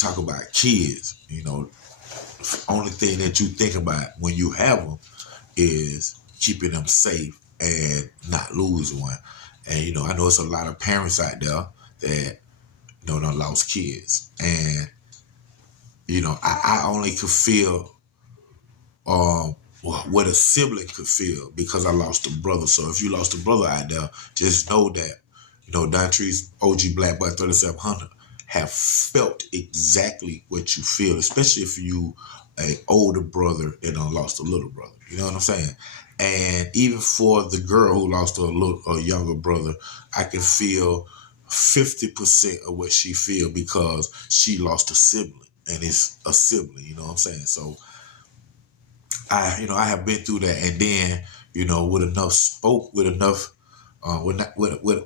talk about kids, only thing that you think about when you have them is keeping them safe and not lose one. And I know it's a lot of parents out there that done lost kids, and I only could feel what a sibling could feel because I lost a brother. So if you lost a brother out there, just know that Dontrece OG Black Boy 3700 have felt exactly what you feel, especially if you a older brother that done lost a little brother. You know what I'm saying? And even for the girl who lost a younger brother, I can feel 50% of what she feel because she lost a sibling, and it's a sibling. You know what I'm saying? So I have been through that, and then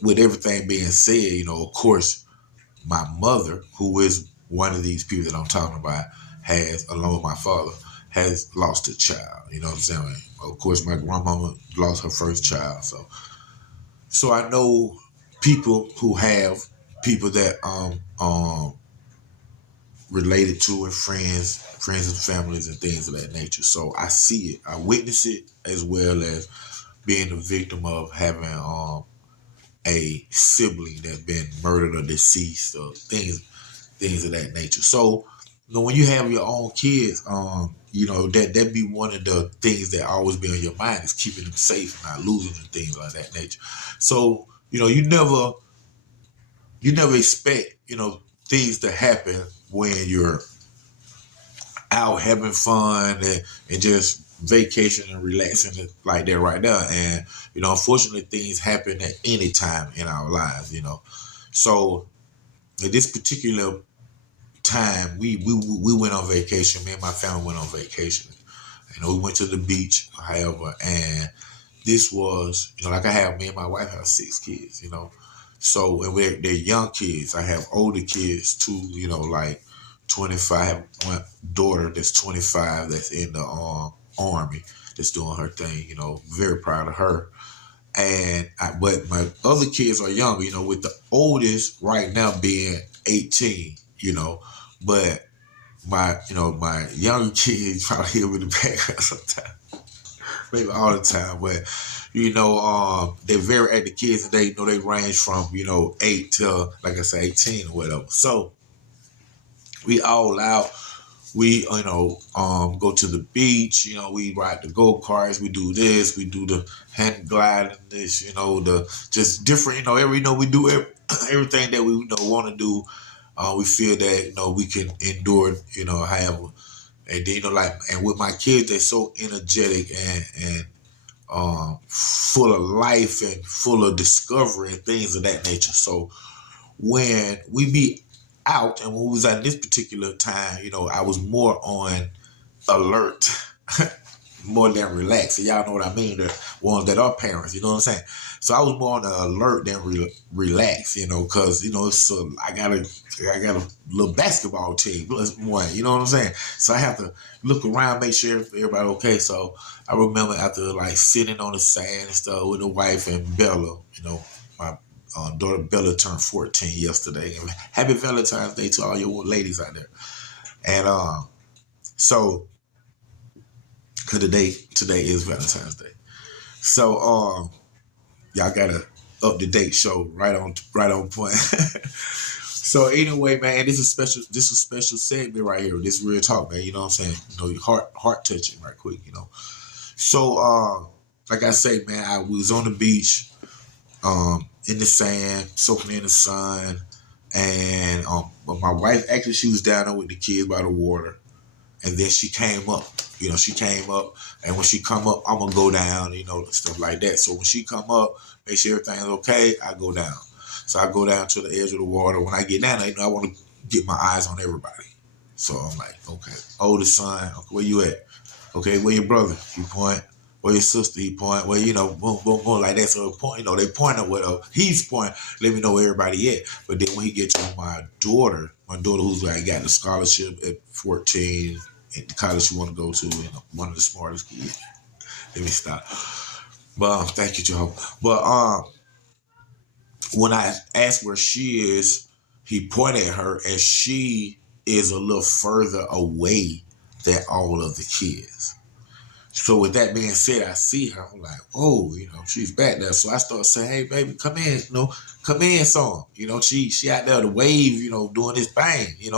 with everything being said, of course, my mother, who is one of these people that I'm talking about, has, along with my father, has lost a child. You know what I'm saying? Of course, my grandmama lost her first child, so I know people who have people that related to and friends and families and things of that nature. So I see it, I witness it, as well as being a victim of having a sibling that's been murdered or deceased or things of that nature. So when you have your own kids, that be one of the things that always be on your mind is keeping them safe and not losing and things like that nature. So you never expect things to happen when you're out having fun and just vacation and relaxing like that right there. And unfortunately, things happen at any time in our lives. So at this particular time, we went on vacation. Me and my family went on vacation. We went to the beach, however, and this was, like I have, me and my wife have 6 kids. So and they're young kids. I have older kids too. Like 25. I have one daughter that's 25 that's in the army that's doing her thing. Very proud of her. But my other kids are younger. With the oldest right now being 18. But my younger kids probably hear with the background sometimes, maybe all the time. But they're very active kids, and they range from 8 to, like I say, 18 or whatever. So we all out. We go to the beach. We ride the go-karts. We do this. We do the hand gliding. This. The just different. We do everything that we want to do. We feel that we can endure. However, and then and with my kids, they're so energetic and full of life and full of discovery and things of that nature. So when we be out, and when we was at this particular time, I was more on alert more than relaxed. So y'all know what I mean, the ones that are parents, you know what I'm saying? So I was more on the alert than relaxed, because it's I got a little basketball team plus one, you know what I'm saying? So I have to look around, make sure everybody okay. So I remember after sitting on the sand and stuff with the wife and Bella, my daughter Bella turned 14 yesterday. And happy Valentine's Day to all your ladies out there. And so, cause today is Valentine's Day. So y'all got a up to date show right on point. So anyway, man, this is a special segment right here. This real talk, man. You know what I'm saying? Heart touching right quick. So like I say, man, I was on the beach, in the sand, soaking in the sun, and my wife actually, she was down there with the kids by the water, and then she came up. She came up, and when she come up, I'm gonna go down, stuff like that. So when she come up, make sure everything's okay, I go down. So I go down to the edge of the water. When I get down there, I want to get my eyes on everybody. So I'm like, okay, oldest son, okay, where you at? Okay, where your brother? You point. Where your sister? He point. Well, boom, boom, boom, like that. So point, they point at whatever. He's pointing, let me know where everybody at. But then when he get to my daughter who's got the scholarship at 14, at the college you want to go to, one of the smartest kids. Let me stop. But thank you, Joe. But when I asked where she is, he pointed at her, and she is a little further away than all of the kids. So with that being said, I see her. I'm like, oh, she's back there. So I start saying, hey, baby, come in, come in, son. She out there the wave, doing this thing,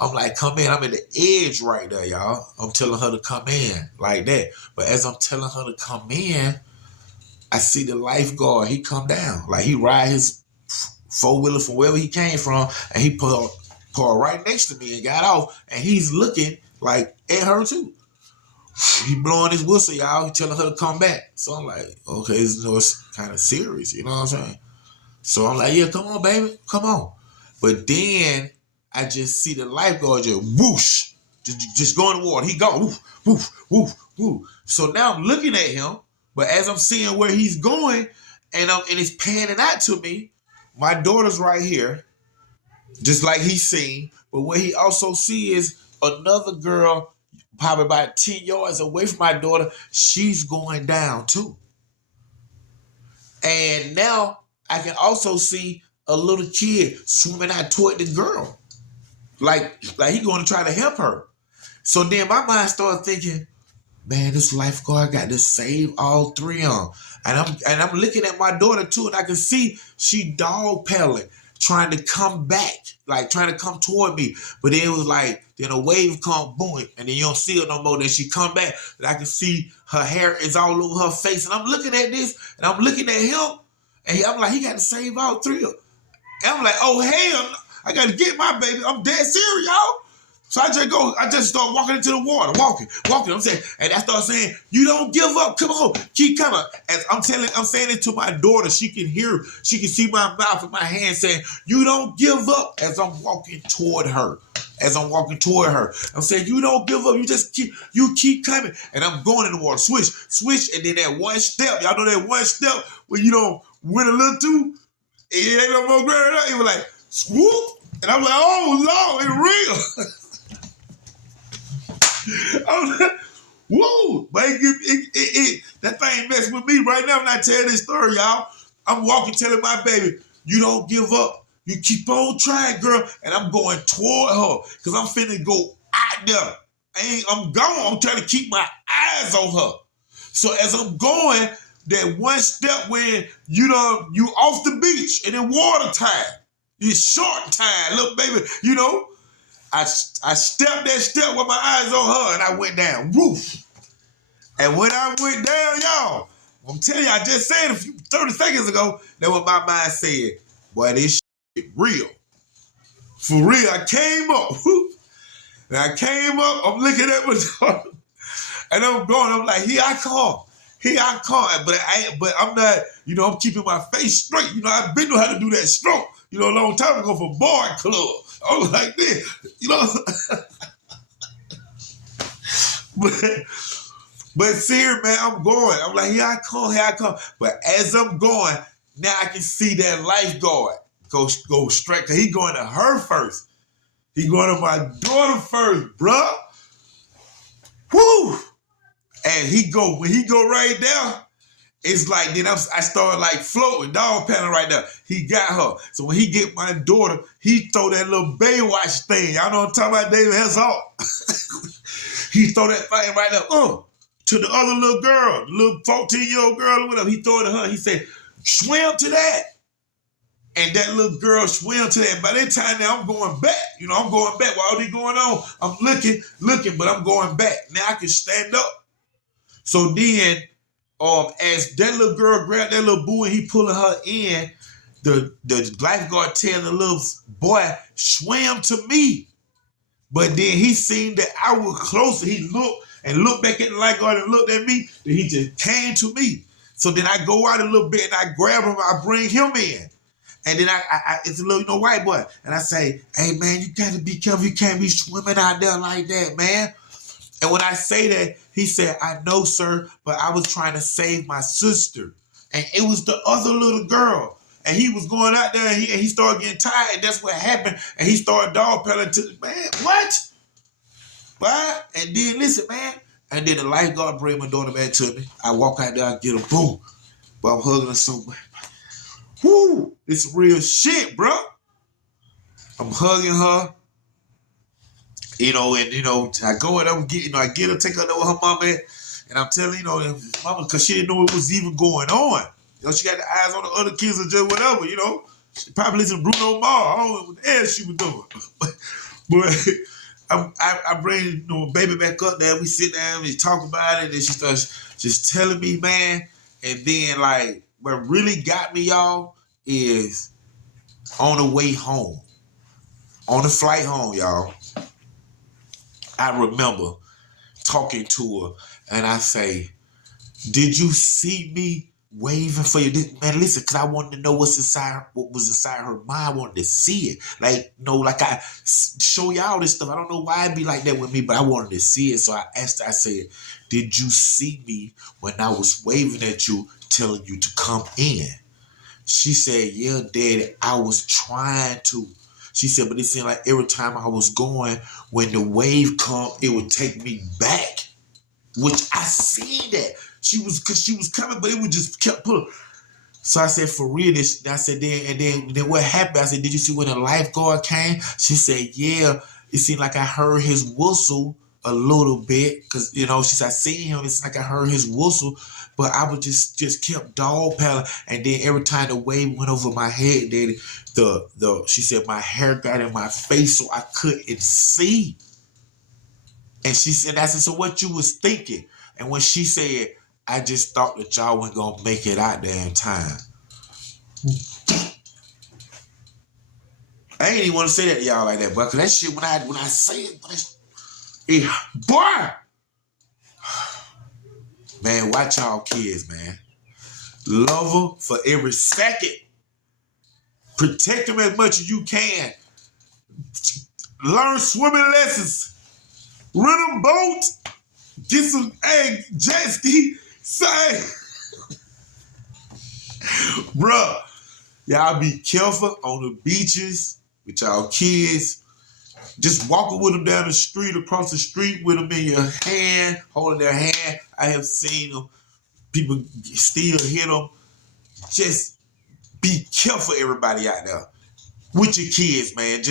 I'm like, come in. I'm at the edge right there, y'all. I'm telling her to come in like that. But as I'm telling her to come in, I see the lifeguard. He come down. Like he ride his four-wheeler from wherever he came from, and he pulled right next to me and got off, and he's looking like at her too. He blowing his whistle, y'all. He telling her to come back. So I'm like, okay, it's kind of serious, you know what I'm saying? So I'm like, yeah, come on, baby, come on. But then I just see the lifeguard just whoosh, just go in the water. He go woof, woof, woof, woof. So now I'm looking at him, but as I'm seeing where he's going, and it's panning out to me, my daughter's right here, just like he's seen. But what he also see is another girl probably about 10 yards away from my daughter. She's going down too. And now I can also see a little kid swimming out toward the girl. Like he going to try to help her. So then my mind started thinking, man, this lifeguard got to save all three of them. And I'm looking at my daughter too, and I can see she dog paddling, trying to come back, like trying to come toward me. But then it was like, then a wave come boom, and then you don't see her no more. Then she come back, and I can see her hair is all over her face. And I'm looking at this, and I'm looking at him, and I'm like, he got to save all three of them. And I'm like, oh hell, I got to get my baby. I'm dead serious, y'all. So I just start walking into the water, walking. I'm saying, and I start saying, you don't give up, come on, keep coming. As I'm saying it to my daughter, she can hear, she can see my mouth and my hand saying, you don't give up, as I'm walking toward her. I'm saying, you don't give up, you keep coming. And I'm going in the water, swish, and then that one step, y'all know that one step where you don't win a little too, it ain't no more ground, it was like, swoop, and I'm like, oh Lord, it's real. I'm like, whoa, but that thing messing with me right now when I tell this story, y'all. I'm walking, telling my baby, you don't give up. You keep on trying, girl. And I'm going toward her because I'm finna go out there. I'm going. I'm trying to keep my eyes on her. So as I'm going, that one step when you off the beach and in water time, it's short time, little baby, I stepped that step with my eyes on her, and I went down. Woof. And when I went down, y'all, I'm telling you, I just said 30 seconds ago, that what my mind said. Boy, this shit real. For real, I came up. And I came up, I'm looking at my daughter, and I'm going, I'm like, here I come. But I'm not, I'm keeping my face straight. I've been know how to do that stroke, a long time ago for boy club. I was like this, But serious, man, I'm going. I'm like, here I come. But as I'm going, now I can see that lifeguard go straight, because he going to her first. He going to my daughter first, bruh. Woo! And when he go right there, it's like, then I started like floating, dog paddling right there. He got her. So when he get my daughter, he throw that little Baywatch thing. Y'all know what I'm talking about, David Hazard? He throw that thing right there, to the other little girl, the little 14-year-old girl or whatever. He throw it at her. He said, swim to that. And that little girl swam to that. By that time now, I'm going back. I'm going back. While all this going on, I'm looking, but I'm going back. Now I can stand up. So then, as that little girl grabbed that little buoy and he pulling her in, the lifeguard telling the little boy, swam to me. But then he seen that I was closer. He looked back at the lifeguard and looked at me. Then he just came to me. So then I go out a little bit and I grab him. I bring him in. And then it's a little, white boy. And I say, hey, man, you got to be careful. You can't be swimming out there like that, man. And when I say that, he said, I know, sir, but I was trying to save my sister. And it was the other little girl. And he was going out there and he started getting tired. And that's what happened. And he started dog paddling to the man. What? What? And then, listen, man. And then the lifeguard bring my daughter back to me. I walk out there, I get her, boom. But I'm hugging her so much. Woo! It's real shit, bro. I'm hugging her. I go and I'm get, I get her, take her to where her mama at, and I'm telling, mama, because she didn't know it was even going on. She got the eyes on the other kids or just whatever, She probably listened to Bruno Mars. I don't know what the hell she was doing. but I bring baby back up there. We sit down, we talk about it, and she starts just telling me, man. And then like what really got me, y'all, is on the way home, on the flight home, y'all. I remember talking to her, and I say, "Did you see me waving for you?" Man, listen, because I wanted to know what was inside her mind. I wanted to see it. Like I show y'all this stuff. I don't know why it'd be like that with me, but I wanted to see it. So I asked her, I said, "Did you see me when I was waving at you, telling you to come in?" She said, "Yeah, Daddy, I was trying to." She said, "But it seemed like every time I was going, when the wave come, it would take me back." Which I seen that. Cause she was coming, but it would just kept pulling. So I said, "For real?" I said, then what happened? I said, "Did you see when the lifeguard came?" She said, "Yeah." It seemed like I heard his whistle a little bit. Cause she said, "I seen him. It's like I heard his whistle, but I would just kept dog paddling." And then every time the wave went over my head, then she said my hair got in my face so I couldn't see. And she said, I said, "So what you was thinking?" And when she said, "I just thought that y'all weren't gonna make it out there in time." I ain't even want to say that to y'all like that, but cause that shit when I say it, boy, man, watch y'all kids, man. Love them for every second. Protect them as much as you can. Learn swimming lessons. Rent them boats. Get some jet ski. Say, bruh, y'all be careful on the beaches with y'all kids. Just walking with them down the street, across the street with them in your hand, holding their hand. I have seen them. People still hit them. Just be careful, everybody out there, with your kids, man. I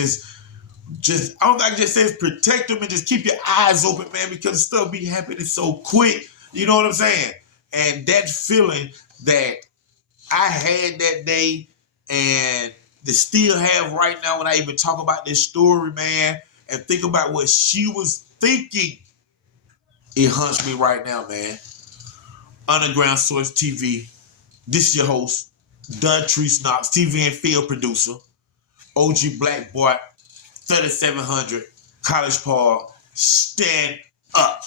don't think I just says protect them and just keep your eyes open, man, because stuff be happening so quick. You know what I'm saying? And that feeling that I had that day and to still have right now when I even talk about this story, man, and think about what she was thinking, it haunts me right now, man. Underground Source TV. This is your host, Dontrece Knox, TV and film producer, OG Black Boy, 3700, College Park. Stand up.